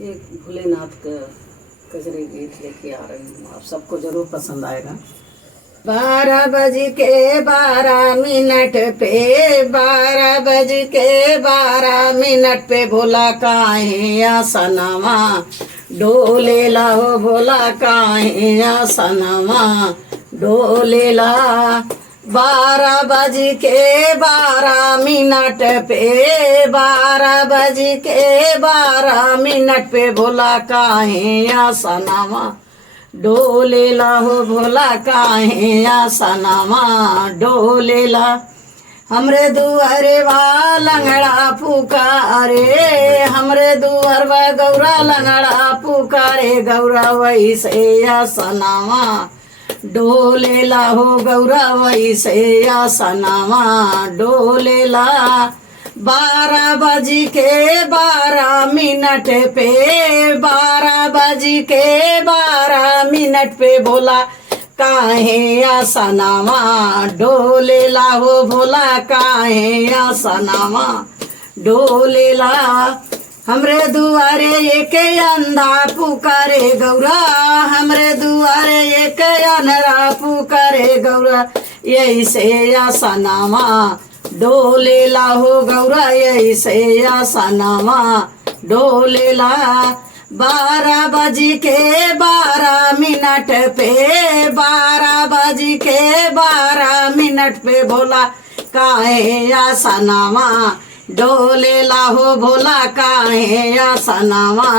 एक भोलेनाथ का कजरी गीत लेके आ रही हूँ, आप सबको जरूर पसंद आएगा। 12 बज के 12 मिनट पे 12 बज के 12 मिनट पे भोला काहे आसनवा डोलेला हो, भोला काहे आसनवा डोलेला। 12 बज के 12 मिनट पे 12 बज के 12 मिनट पे भोला काहे आसनवा डोलेला हो, भोला काहे आसनवा डोलेला। हमरे दुआरे वा लंगड़ा पुकारे, हमरे दुआरवा गौरा लंगड़ा पुकारे, गौरा वैसे आसनवा डोलेला हो, गौरा वैसे आसनवा डोलेला। 12 बज के 12 मिनट पे 12 बज के 12 मिनट पे भोला काहे आसनवा डोलेला हो, भोला काहे आसनवा डोलेला। हमरे दुआरे एक अंधा पुकारे गौरा, हमरे दुआरे एक अनरा पुकारे गौरा, ऐसे आसनवा डोलेला हो, गौरा ऐसे आसनवा डोलेला। 12 बज के 12 मिनट पे 12 बज के 12 मिनट पे भोला काहे आसनवा डोलेला हो, भोला काहे आसनवा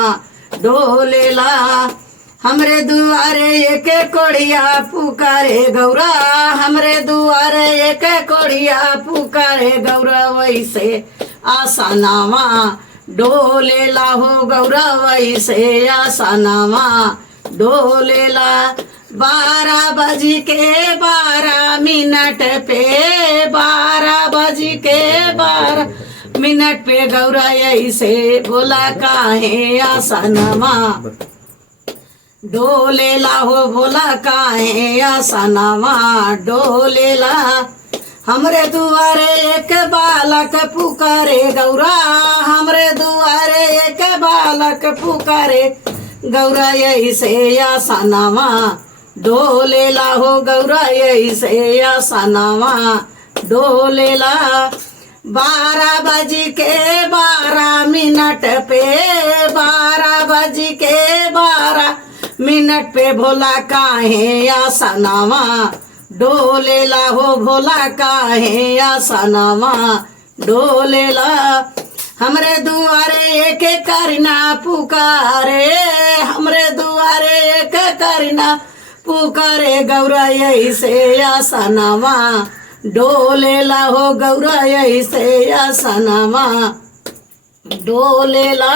डोलेला। हमरे दुआरे एक कोड़िया पुकारे गौरा, हमरे दुआरे एक कोड़िया पुकारे गौरा, वैसे आसनवा डोलेला हो, गौरा वैसे आसनवा डोलेला। 12 बज के 12 मिनट पे 12 बज के 12 मिनट पे गौरा ऐसे भोला काहे आसनवा डोलेला हो, भोला काहे आसनवा डोलेला। हमरे दुआरे एक बालक पुकारे गौरा, हमरे दुआरे एक बालक पुकारे गौरा, ऐसे आसनवा डोलेला हो, गौरा ऐसे आसनवा डोलेला। 12 बज के 12 मिनट पे 12 बज के 12 मिनट पे भोला काहे आसनवा डोलेला हो, भोला काहे आसनवा डोलेला। हमरे दुआरे एक करना पुकारे, हमरे दुआरे एक करना पुकारे गौरा, ऐसे आसनवा डोलेला हो, गौरा ऐसे आसनवा डोलेला।